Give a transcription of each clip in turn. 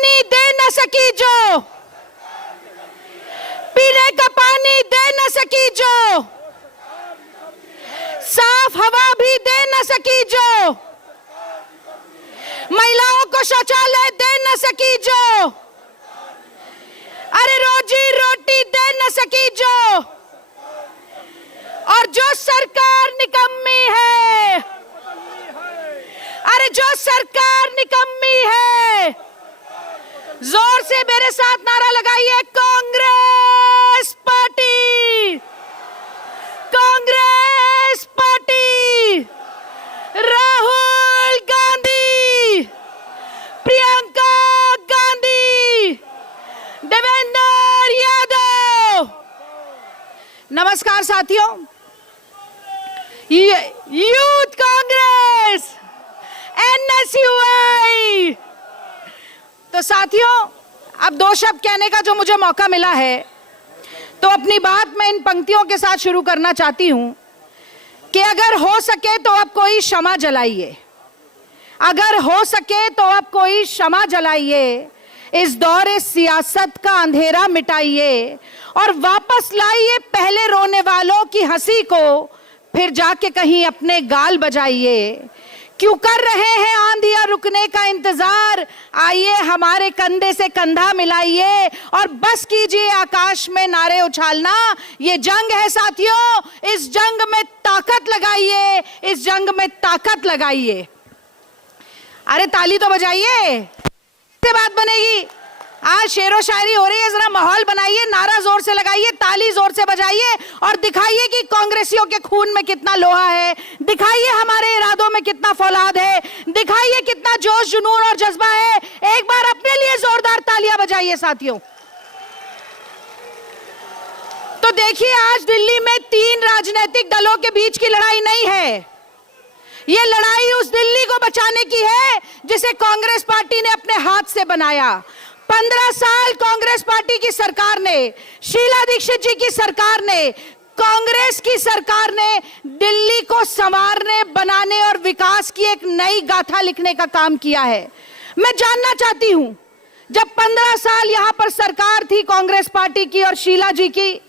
पानी दे न सकी जो, पीने का पानी दे न सकी जो, साफ हवा भी दे न सकी जो, महिलाओं को शौचालय दे न सकी जो, अरे रोजी रोटी दे न सकी जो, और जो सरकार निकम्मी है, अरे जो सरकार निकम्मी है, जोर से मेरे साथ नारा लगाइए, कांग्रेस पार्टी, कांग्रेस पार्टी, राहुल गांधी, प्रियंका गांधी, देवेंद्र यादव। नमस्कार साथियों, यूथ कांग्रेस, एनएसयूआई। तो साथियों, अब दो शब्द कहने का जो मुझे मौका मिला है, तो अपनी बात मैं इन पंक्तियों के साथ शुरू करना चाहती हूं कि अगर हो सके तो अब कोई क्षमा जलाइए, अगर हो सके तो अब कोई क्षमा जलाइए, इस दौरे सियासत का अंधेरा मिटाइए और वापस लाइए पहले रोने वालों की हंसी को, फिर जाके कहीं अपने गाल बजाइए। क्यों कर रहे हैं आंधियां रुकने का इंतजार, आइए हमारे कंधे से कंधा मिलाइए और बस कीजिए आकाश में नारे उछालना। ये जंग है साथियों, इस जंग में ताकत लगाइए, इस जंग में ताकत लगाइए। अरे ताली तो बजाइए, इससे बात बनेगी। आज शेरो शायरी हो रही है, जरा माहौल बनाइए, नारा जोर से लगाइए, ताली जोर से बजाइए और दिखाइए कि कांग्रेसियों के खून में कितना लोहा है, दिखाइए हमारे इरादों में कितना फौलाद है, दिखाइए कितना जोश जुनून और जज्बा है। एक बार अपने लिए जोरदार तालियां बजाइए साथियों। तो देखिए, आज दिल्ली में 3 राजनीतिक दलों के बीच की लड़ाई नहीं है, ये लड़ाई उस दिल्ली को बचाने की है जिसे कांग्रेस पार्टी ने अपने हाथ से बनाया। 15 साल कांग्रेस पार्टी की सरकार ने, शीला दीक्षित जी की सरकार ने, कांग्रेस की सरकार ने दिल्ली को संवारने, बनाने और विकास की एक नई गाथा लिखने का काम किया है। मैं जानना चाहती हूं, जब 15 साल यहां पर सरकार थी कांग्रेस पार्टी की और शीला जी की,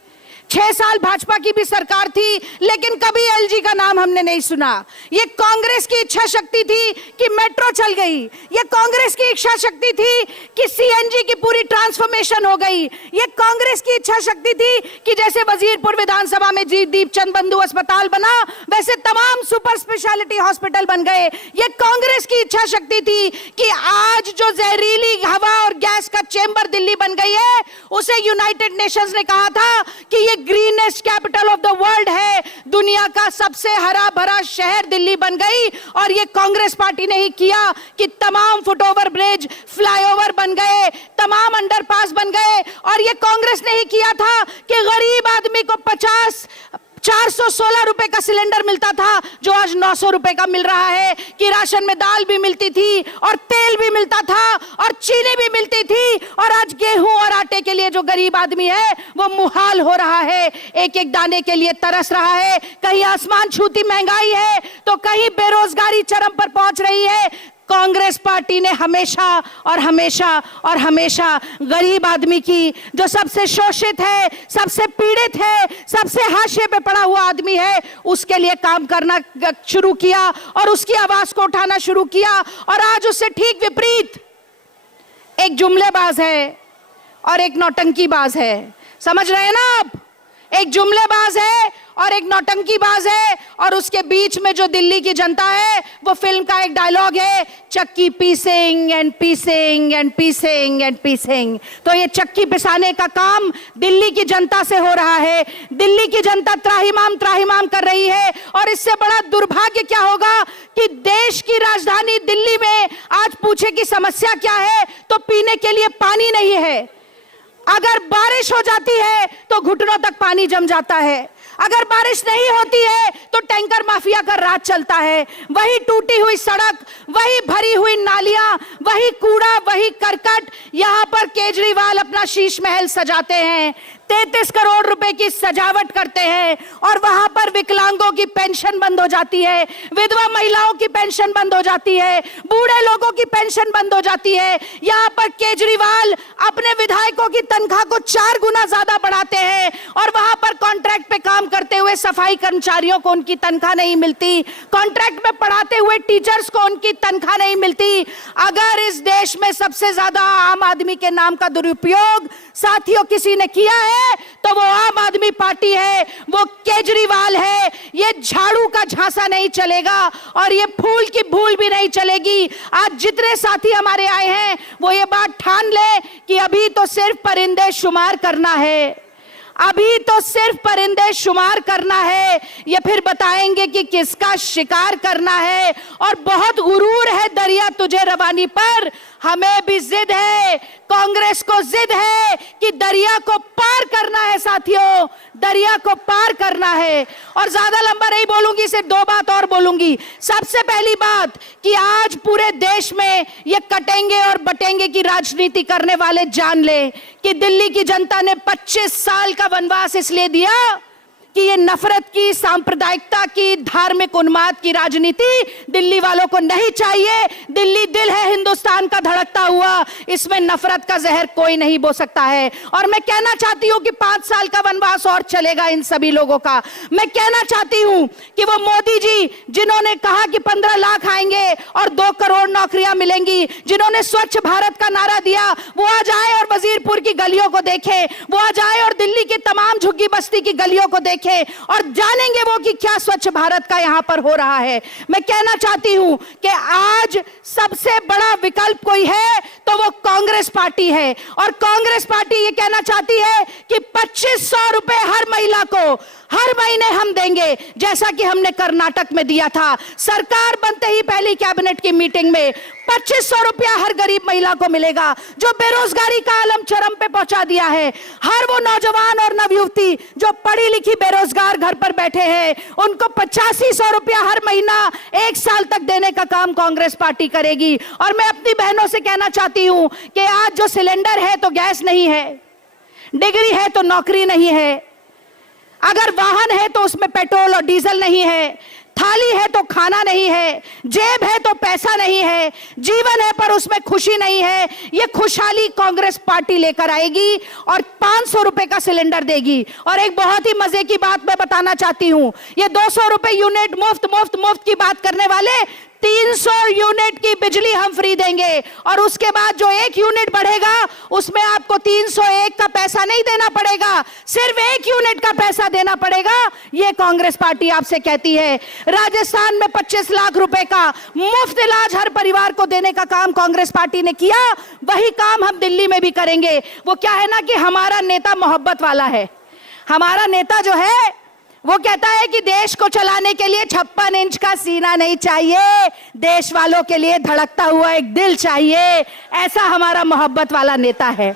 6 साल भाजपा की भी सरकार थी, लेकिन कभी एलजी का नाम हमने नहीं सुना। ये कांग्रेस की इच्छा शक्ति थी कि मेट्रो चल गई, ये कांग्रेस की इच्छा शक्ति थी कि सीएनजी की पूरी ट्रांसफॉर्मेशन हो गई, ये कांग्रेस की इच्छा शक्ति थी कि जैसे वजीरपुर विधानसभा में दीपचंद बंधु अस्पताल बना, वैसे तमाम सुपर स्पेशलिटी हॉस्पिटल बन गए। ये कांग्रेस की इच्छा शक्ति थी कि आज जो जहरीली हवा और गैस का चेंबर दिल्ली बन गई है, उसे यूनाइटेड नेशंस ने कहा था कि ये greenest capital of the world है, दुनिया का सबसे हरा भरा शहर दिल्ली बन गई। और ये कांग्रेस पार्टी ने ही किया कि तमाम फुटओवर ब्रिज, फ्लाईओवर बन गए, तमाम अंडरपास बन गए। और ये कांग्रेस ने ही किया था कि गरीब आदमी को 416 रुपए का सिलेंडर मिलता था, जो आज 900 रुपए का मिल रहा है, कि राशन में दाल भी मिलती थी और तेल भी मिलता था और चीनी भी मिलती थी। और आज गेहूं और आटे के लिए जो गरीब आदमी है वो मुहाल हो रहा है, एक एक दाने के लिए तरस रहा है। कहीं आसमान छूती महंगाई है तो कहीं बेरोजगारी चरम पर पहुंच रही है। कांग्रेस पार्टी ने हमेशा और हमेशा और हमेशा गरीब आदमी की, जो सबसे शोषित है, सबसे पीड़ित है, सबसे हाशिए पे पड़ा हुआ आदमी है, उसके लिए काम करना शुरू किया और उसकी आवाज को उठाना शुरू किया। और आज उससे ठीक विपरीत एक जुमलेबाज है और एक नौटंकीबाज है। समझ रहे हैं ना आप? एक जुमलेबाज है और एक नौटंकीबाज है, और उसके बीच में जो दिल्ली की जनता है, वो फिल्म का एक डायलॉग है, चक्की पीसिंग एंड पीसिंग एंड पीसिंग एंड पीसिंग। तो ये चक्की पिसाने का काम दिल्ली की जनता से हो रहा है। दिल्ली की जनता त्राहिमाम त्राहिमाम कर रही है। और इससे बड़ा दुर्भाग्य क्या होगा कि देश की राजधानी दिल्ली में आज पूछे कि समस्या क्या है, तो पीने के लिए पानी नहीं है। अगर बारिश हो जाती है तो घुटनों तक पानी जम जाता है। अगर बारिश नहीं होती है तो टैंकर माफिया का राज चलता है। वही टूटी हुई सड़क, वही भरी हुई नालियां, वही कूड़ा, वही करकट, यहां पर केजरीवाल अपना शीश महल सजाते हैं, 33 करोड़ रुपए की सजावट करते हैं और वहां पर विकलांगों की पेंशन बंद हो जाती है, विधवा महिलाओं की पेंशन बंद हो जाती है, बूढ़े लोगों की पेंशन बंद हो जाती है। यहां पर केजरीवाल अपने विधायकों की तनख्वाह को 4 गुना ज्यादा बढ़ाते हैं और वहां पर कॉन्ट्रैक्ट पे काम करते हुए सफाई कर्मचारियों को उनकी तनख्वाह नहीं मिलती, कॉन्ट्रैक्ट में पढ़ाते हुए टीचर्स को उनकी तनख्वाह नहीं मिलती। अगर इस देश में सबसे ज्यादा आम आदमी के नाम का दुरुपयोग साथियों किसी ने किया है तो वो आम आदमी पार्टी है, वो केजरीवाल है। ये झाड़ू का झांसा नहीं चलेगा और ये फूल की भूल भी नहीं चलेगी। आज जितने साथी हमारे आए हैं वो ये बात ठान ले कि अभी तो सिर्फ परिंदे शुमार करना है, अभी तो सिर्फ परिंदे शुमार करना है, ये फिर बताएंगे कि किसका शिकार करना है। और बहुत गुरूर है दरिया तुझे रवानी पर, हमें भी जिद है, कांग्रेस को जिद है कि दरिया को पार करना है साथियों, दरिया को पार करना है। और ज्यादा लंबा नहीं बोलूंगी, सिर्फ 2 बात और बोलूंगी। सबसे पहली बात कि आज पूरे देश में ये कटेंगे और बटेंगे की राजनीति करने वाले जान ले कि दिल्ली की जनता ने 25 साल का वनवास इसलिए दिया कि ये नफरत की, सांप्रदायिकता की, धार्मिक उन्माद की राजनीति दिल्ली वालों को नहीं चाहिए। दिल्ली दिल है हिंदुस्तान का धड़कता हुआ, इसमें नफरत का जहर कोई नहीं बो सकता है। और मैं कहना चाहती हूं कि 5 साल का वनवास और चलेगा इन सभी लोगों का। मैं कहना चाहती हूं कि वो मोदी जी जिन्होंने कहा कि 15 लाख आएंगे और 2 करोड़ नौकरियां मिलेंगी, जिन्होंने स्वच्छ भारत का नारा दिया, वो आज आए और वजीरपुर की गलियों को देखे, वो आज आए और दिल्ली की तमाम झुग्गी बस्ती की गलियों को देखे और जानेंगे वो कि क्या स्वच्छ भारत का यहां पर हो रहा है। मैं कहना चाहती हूं कि आज सबसे बड़ा विकल्प कोई है तो वो कांग्रेस पार्टी है और कांग्रेस पार्टी ये कहना चाहती है कि 2500 रुपए हर महिला को हर महीने हम देंगे, जैसा कि हमने कर्नाटक में दिया था। सरकार बनते ही पहली कैबिनेट की मीटिंग में 2500 रुपया हर गरीब महिला को मिलेगा। जो बेरोजगारी का आलम चरम पे पहुंचा दिया है, हर वो नौजवान और नवयुवती जो पढ़ी लिखी बेरोजगार घर पर बैठे हैं, उनको 8500 रुपया हर महीना 1 साल तक देने का काम कांग्रेस पार्टी करेगी। और मैं अपनी बहनों से कहना चाहती हूं कि आज जो सिलेंडर है तो गैस नहीं है, डिग्री है तो नौकरी नहीं है, अगर वाहन है तो उसमें पेट्रोल और डीजल नहीं है, थाली है तो खाना नहीं है, जेब है तो पैसा नहीं है, जीवन है पर उसमें खुशी नहीं है। ये खुशहाली कांग्रेस पार्टी लेकर आएगी और 500 रुपए का सिलेंडर देगी। और एक बहुत ही मजे की बात मैं बताना चाहती हूं, ये 200 रुपए यूनिट मुफ्त मुफ्त मुफ्त की बात करने वाले 300 यूनिट की बिजली हम फ्री देंगे और उसके बाद जो 1 यूनिट बढ़ेगा उसमें आपको 301 का पैसा नहीं देना पड़ेगा, सिर्फ 1 यूनिट का पैसा देना पड़ेगा। यह कांग्रेस पार्टी आपसे कहती है। राजस्थान में 25 लाख रुपए का मुफ्त इलाज हर परिवार को देने का काम कांग्रेस पार्टी ने किया, वही काम हम दिल्ली में भी करेंगे। वो क्या है ना कि हमारा नेता मोहब्बत वाला है, हमारा नेता जो है वो कहता है कि देश को चलाने के लिए 56 इंच का सीना नहीं चाहिए, देश वालों के लिए धड़कता हुआ एक दिल चाहिए। ऐसा हमारा मोहब्बत वाला नेता है।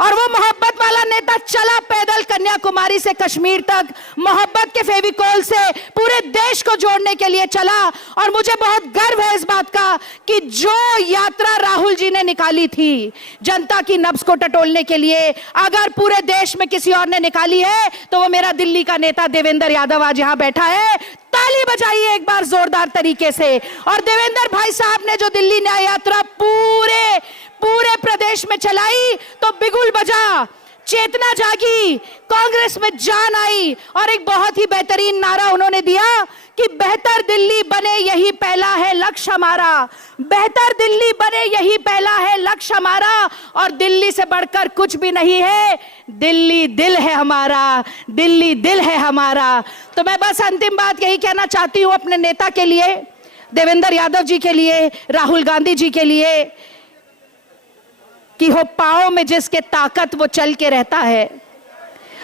और वो मोहब्बत वाला नेता चला पैदल कन्याकुमारी से कश्मीर तक, मोहब्बत के फेविकोल से पूरे देश को जोड़ने के लिए चला। और मुझे बहुत गर्व है इस बात का कि जो यात्रा राहुल जी ने निकाली थी जनता की नब्ज को टटोलने के लिए, अगर पूरे देश में किसी और ने निकाली है तो वो मेरा दिल्ली का नेता देवेंद्र यादव आज यहां बैठा है। ताली बजाइए एक बार जोरदार तरीके से। और देवेंद्र भाई साहब ने जो दिल्ली न्याय यात्रा पूरे प्रदेश में चलाई तो बिगुल बजा, चेतना जागी, कांग्रेस में जान आई और एक बहुत ही बेहतरीन नारा उन्होंने दिया कि बेहतर दिल्ली बने यही पहला है लक्ष्य हमारा, बेहतर दिल्ली बने यही पहला है लक्ष्य हमारा। और दिल्ली से बढ़कर कुछ भी नहीं है, दिल्ली दिल है हमारा, दिल्ली दिल है हमारा। तो मैं बस अंतिम बात यही कहना चाहती हूं अपने नेता के लिए, देवेंद्र यादव जी के लिए, राहुल गांधी जी के लिए, कि हो पाओ में जिसके ताकत वो चल के रहता है,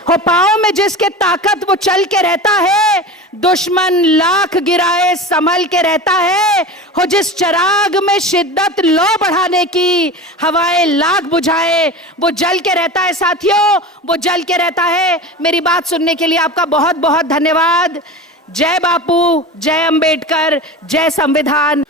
हो पाँव में जिसके ताकत वो चल के रहता है, दुश्मन लाख गिराए संभल के रहता है। हो जिस चराग में शिद्दत लो बढ़ाने की हवाएं लाख बुझाए, वो जल के रहता है साथियों, वो जल के रहता है। मेरी बात सुनने के लिए आपका बहुत बहुत धन्यवाद। जय बापू, जय अंबेडकर, जय संविधान।